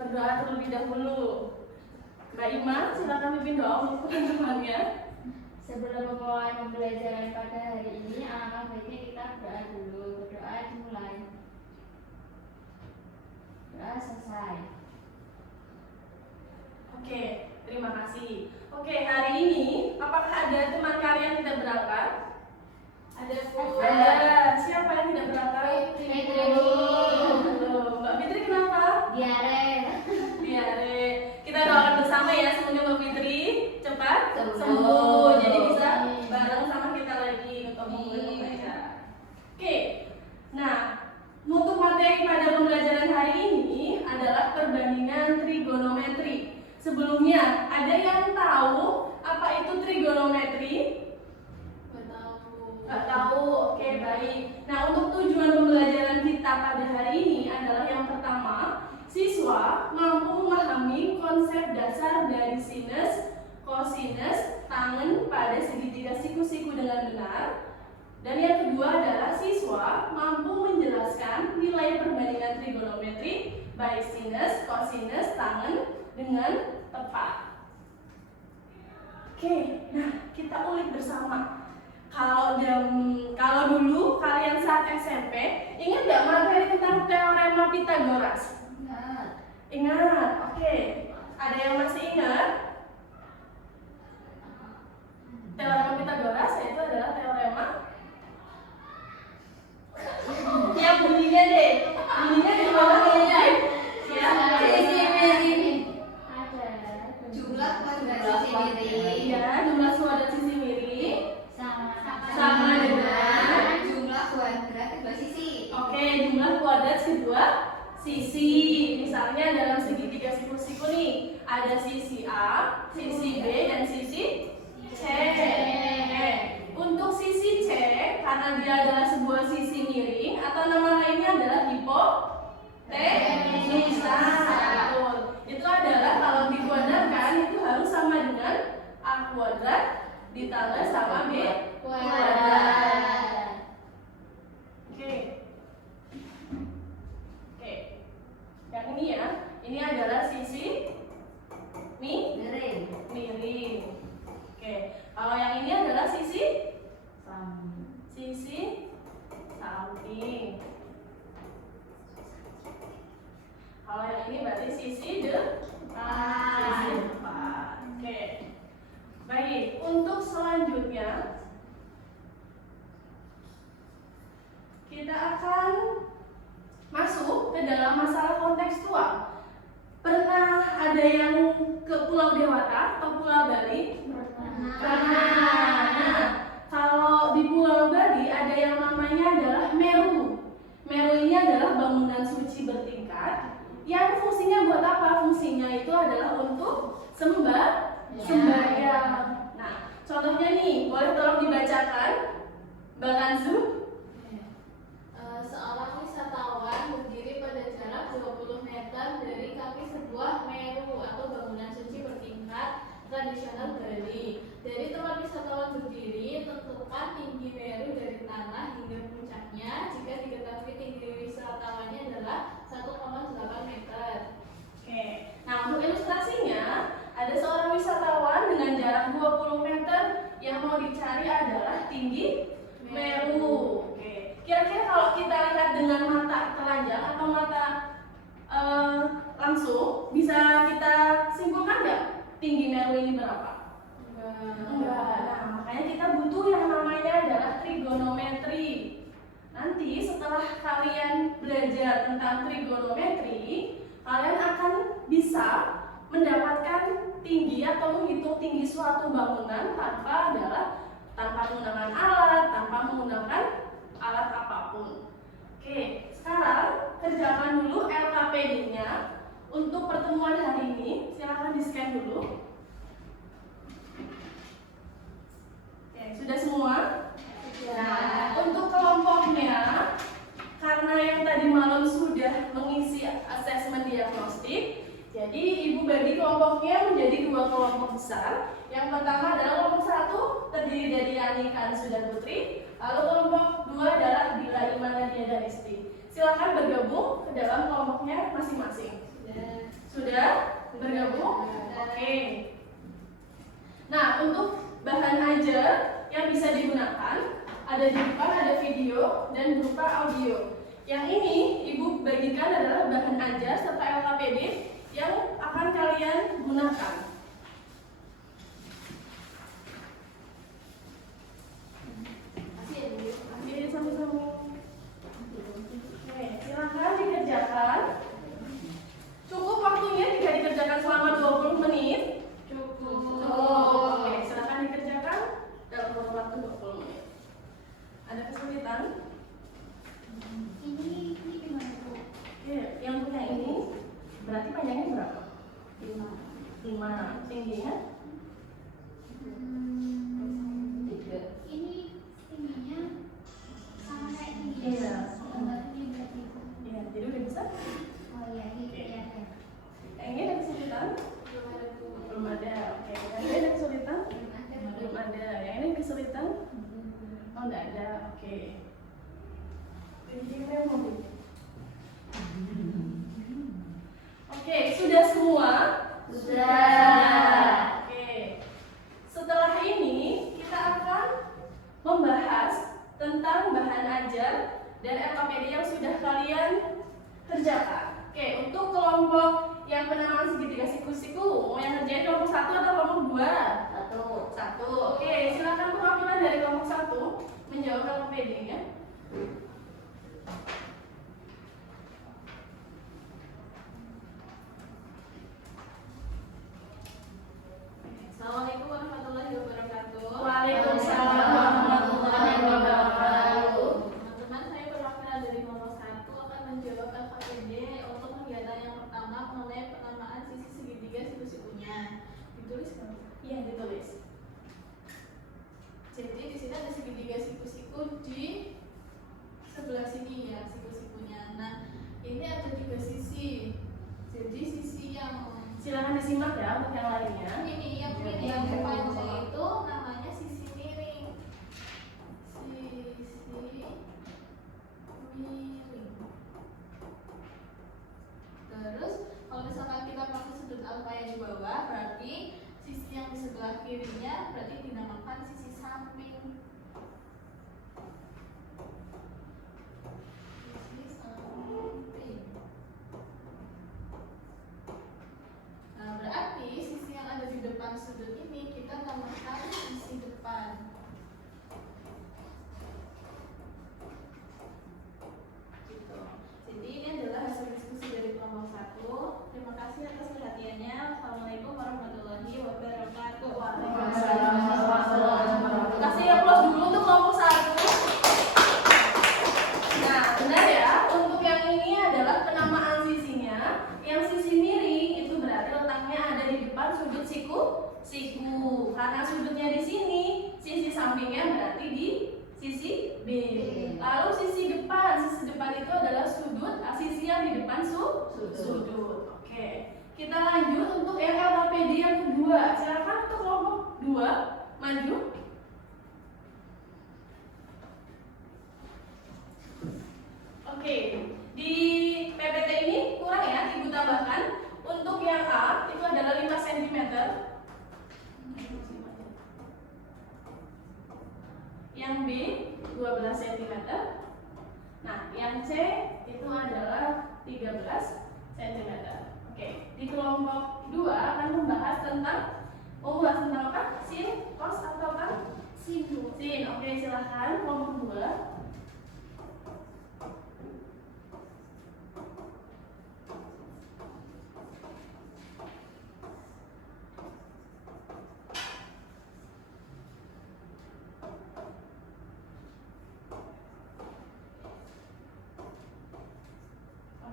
berdoa terlebih dahulu. Mbak Ima, silakan pimpin doa untuk teman-temannya. Sebelum memulai pembelajaran pada hari ini, alangkah baiknya kita berdoa dulu. Berdoa dimulai. Doa selesai. Oke, terima kasih. Oke, hari ini apakah ada teman kalian yang tidak berangkat? Ada. Siapa yang tidak berangkat? Fitri. Mbak Fitri kenapa? Diare. Kita doakan bersama ya, semoga Mbak Fitri cepat Sembuh. sembuh. Jadi bisa bareng sama kita lagi untuk memulai pembelajaran. Oke. Nah, untuk materi pada pembelajaran hari ini adalah perbandingan trigonometri. Sebelumnya, ada yang tahu apa itu trigonometri? Nggak tahu. Oke, baik. Nah, untuk tujuan pembelajaran kita pada hari ini adalah yang pertama, siswa mampu memahami konsep dasar dari sinus, kosinus, tangen pada segitiga siku-siku dengan benar. Dan yang kedua adalah siswa mampu menjelaskan nilai perbandingan trigonometri baik sinus, kosinus, tangen dengan tepat. Oke, nah kita ulik bersama. Kalau dulu kalian saat SMP ingat nggak materi tentang teorema Pythagoras? Ingat. Oke. Ada yang masih ingat? Teorema Pythagoras yaitu adalah teorema. Ya bunyinya deh. Bunyinya di bawah ya. Ya. Sisi miring. Ada. Jumlah kuadrat sisi miring. Ya, jumlah kuadrat sisi miring sama dengan jumlah kuadrat kedua sisi. oke, jumlah kuadrat kedua sisi. Misalnya dalam segitiga siku-siku nih, ada sisi A, sisi B, dan sisi C. Untuk sisi C, karena dia adalah sebuah sisi miring, atau nama lainnya adalah hipotenusa. Betul. Itu adalah kalau dikuadratkan itu harus sama dengan A kuadrat ditambah sama B kuadrat. Oke. Yang ini ya, ini adalah sisi miring. Oke. Kalau yang ini adalah sisi samping. Kalau yang ini berarti sisi depan. Oke. Baik, untuk selanjutnya kita akan masuk ke dalam masalah kontekstual. Pernah ada yang ke Pulau Dewata atau Pulau Bali? Pernah. Nah, kalau di Pulau Bali ada yang namanya adalah Meru. Meru ini adalah bangunan suci bertingkat yang fungsinya buat apa? Fungsinya itu adalah untuk sembahyang. Nah, contohnya nih, boleh tolong dibacakan, Mbak Kanzu? Seorang wisatawan berdiri pada jarak 20 meter dari kaki sebuah meru atau bangunan suci bertingkat tradisional Bali. Dari tempat wisatawan berdiri, tentukan tinggi meru dari tanah hingga puncaknya. Jika diketahui tinggi wisatawannya adalah 1,8 meter. Oke. Nah, untuk ilustrasinya, ada seorang wisatawan dengan jarak 20 meter yang mau dicari adalah tinggi Meru. Oke. Kira-kira kalau kita lihat dengan mata telanjang atau mata langsung, bisa kita simpulkan nggak tinggi Meru ini berapa? Enggak. Nah, makanya kita butuh yang namanya adalah trigonometri. Nanti setelah kalian belajar tentang trigonometri, kalian akan bisa mendapatkan tinggi atau menghitung tinggi suatu bangunan tanpa menggunakan alat, tanpa menggunakan alat apapun. Oke, sekarang kerjakan dulu LKPD-nya untuk pertemuan hari ini. Silakan di-scan dulu. Oke, sudah semua? Nah, untuk kelompoknya, karena yang tadi malam sudah mengisi asesmen diagnostik, jadi Ibu bagi kelompoknya menjadi 2 kelompok besar. Yang pertama adalah kelompok 1 terdiri dari Yani, Kansu, dan Putri. Lalu kelompok 2 adalah Dila, Iman, Nadia, dan Isti. Silakan bergabung ke dalam kelompoknya masing-masing. Sudah bergabung? Oke. Nah, untuk bahan ajar yang bisa digunakan ada di depan, ada video dan berupa audio. Yang ini Ibu bagikan adalah bahan ajar serta LKPD yang akan kalian gunakan. Masih sama-sama. Oke, silakan dikerjakan. Cukup waktunya jika dikerjakan selama 20 menit. Oke, silakan dikerjakan dalam kurun waktu 20 menit. Ada kesulitan? Ini gimana Bu? Oke, yang punya ini berarti panjangnya berapa? 5. Tingginya? Ini tingginya sama kayak tinggi. Iya. Gambarnya berarti. Iya, jadi udah bisa? Oh iya, gitu ya. Yang ini ada kesulitan? Belum ada. Oke, yang ini ada kesulitan? Belum ada. Yang ini kesulitan? Oh, enggak ada. Oke. Jadi memori. Oke, sudah semua? Sudah. Oke. Setelah ini kita akan membahas tentang bahan ajar dan LKPD yang sudah kalian kerjakan. Oke, untuk kelompok yang penamaan segitiga siku-siku, mau yang ngerjain kelompok 1 atau kelompok 2? 1. Oke, silakan perwakilan dari kelompok 1 menjawab LKPD-nya. Assalamualaikum warahmatullahi wabarakatuh. Waalaikumsalam warahmatullahi wabarakatuh. Teman-teman, saya perwakilan dari kelompok 1 akan menjawab LKPD untuk kegiatan yang pertama mengenai penamaan sisi segitiga siku-sikunya. Ditulis kan? Iya, ditulis. Jadi di sini ada segitiga siku-siku di sebelah sini ya, siku-sikunya. Nah, ini ada juga sisi. Jadi sisi yang Silakan disimak ya untuk yang lainnya. ini yang panjang itu namanya sisi miring. Sisi miring. Terus kalau misalkan kita pakai sudut alfa yang di bawah, berarti sisi yang di sebelah kirinya berarti dinamakan sisi samping. Sisi samping. Nah, berarti sisi yang ada di depan sudut ini kita namakan sisi depan. Gitu. Jadi ini adalah hasil diskusi dari kelompok 1. Terima kasih atas perhatiannya. Assalamualaikum warahmatullahi wabarakatuh. Waalaikumsalam warahmatullahi wabarakatuh. Kasih aplaus dulu untuk kelompok 1. Nah, benar ya. Untuk yang ini adalah penamaan sisinya. Yang sisi miring itu berarti letaknya ada di depan sudut siku. Karena sudutnya di sini, sisi sampingnya berarti di sisi B. Lalu sisi depan itu adalah sudut, sisi yang di depan sudut. Oke. Kita lanjut untuk yang LKPD yang kedua. Silakan untuk kelompok 2 maju. Oke. Di PPT ini kurang ya, Ibu tambahkan. Untuk yang A itu adalah 5 cm. Yang B 12 cm. Nah, yang C itu adalah 13 cm. Oke, di kelompok 2 akan membahas tentang apa? Sin, cos atau apa? Sin. Oke, silakan kelompok 2.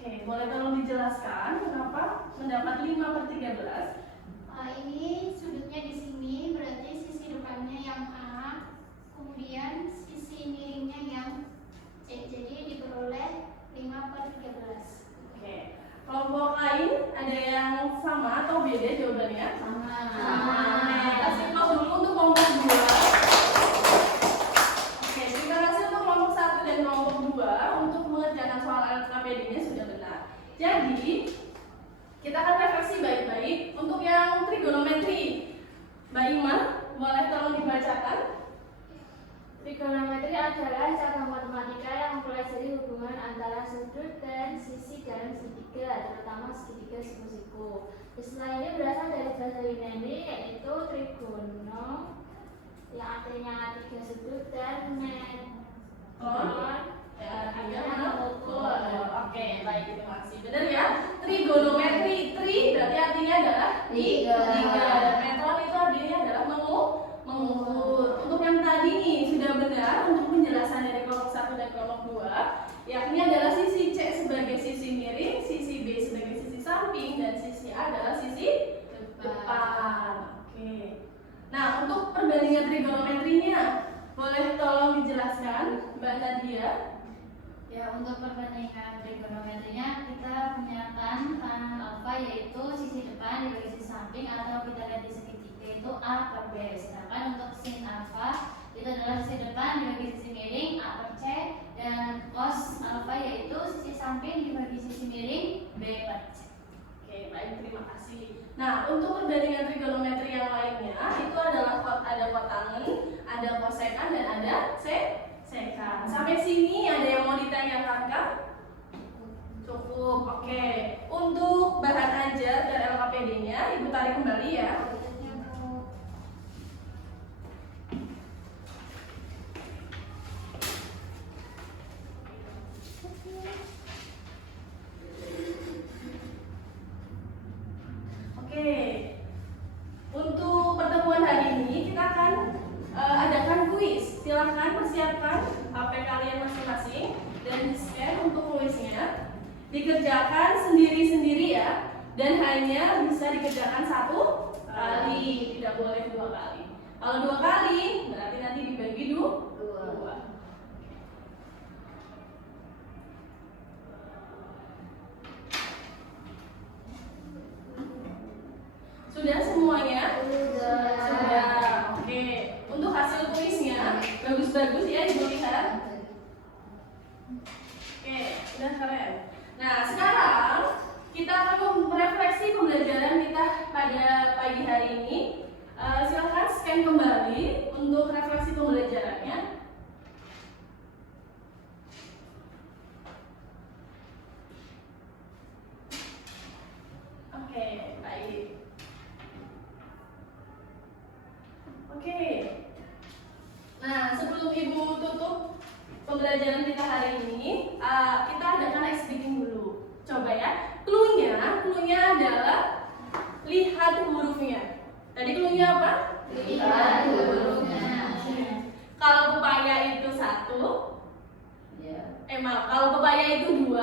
Oke, boleh tolong dijelaskan kenapa mendapat 5/13? Ini sudutnya di sini, berarti sisi depannya yang A, kemudian sisi miringnya yang C. Jadi diperoleh 5/13. Oke, kelompok lain ada yang sama atau beda jawabannya? Sama. Oke, kasih aplaus dulu untuk kelompok 2. Oke, terima kasih untuk kelompok 1 dan kelompok 2 untuk mengerjakan soal LKPD-nya sudah benar. Jadi Kita akan refleksi baik-baik untuk yang trigonometri. Mbak Ima, boleh tolong dibacakan? Trigonometri adalah cabang matematika yang mempelajari hubungan antara sudut dan sisi dalam segitiga, terutama segitiga siku-siku. Istilah ini berasal dari bahasa Yunani, yaitu trigono, yang artinya tiga sudut, dan metron, artinya mengukur. Oke, baik, terima kasih. Benar ya? Trigonometri, tri berarti artinya adalah Tiga. Dan metron itu artinya adalah mengukur. Untuk yang tadi nih sudah benar untuk penjelasan dari kelompok 1 dan kelompok 2, yakni adalah sisi C sebagai sisi miring, sisi B sebagai sisi samping, dan sisi A adalah sisi depan. Oke. Nah, untuk perbandingan trigonometrinya, boleh tolong dijelaskan, Mbak Nadia? Ya, untuk perbandingan trigonometrinya kita gunakan tan alfa, yaitu sisi depan dibagi sisi samping, atau kita lihat di segitiga itu A per B. Sedangkan untuk sin alfa itu adalah sisi depan dibagi sisi miring A per C, dan cos alfa yaitu sisi samping dibagi sisi miring B per C. Oke, baik, terima kasih. Nah, untuk perbandingan trigonometri yang lainnya itu adalah ada kotangen, ada kosekan, dan ada sekan. Sampai sini ada yang mau ditanyakan kah? Cukup. Oke. Untuk bahan ajar dan LKPD-nya Ibu tarik kembali ya. Oke. Untuk pertemuan hari ini kita akan adakan kuis. Silahkan persiapkan HP kalian masing-masing dan di-scan untuk kuisnya. Dikerjakan sendiri-sendiri ya, dan hanya bisa dikerjakan 1 kali, tidak boleh 2 kali. Kalau 2 kali berarti nanti dibagi 2. Sudah semuanya? Sudah. Oke. Untuk hasil kuisnya bagus-bagus ya Ibu lihat. Oke, udah keren. Nah, sekarang kita akan merefleksi pembelajaran kita pada pagi hari ini. Silakan scan kembali untuk refleksi pembelajarannya. Oke, baik. Oke. Nah, sebelum Ibu tutup pembelajaran kita hari ini, kita adakan ice breaking dulu. Coba ya. Cluenya adalah lihat hurufnya. Tadi cluenya apa? Lihat hurufnya. Kalau pepaya itu 1. Maaf, kalau pepaya itu 2.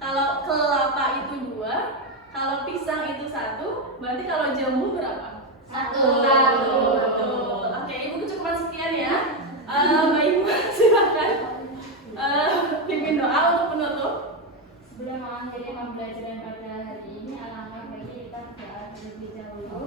Kalau kelapa itu 2. Kalau pisang itu 1. Berarti kalau jambu berapa? 1. Betul. Oke, Ibu cukup sekian ya. Mbak Ibu silakan pimpin doa untuk penutup. Sebelum mengakhiri pembelajaran pada hari ini, alangkah baiknya kita berdoa terlebih dahulu.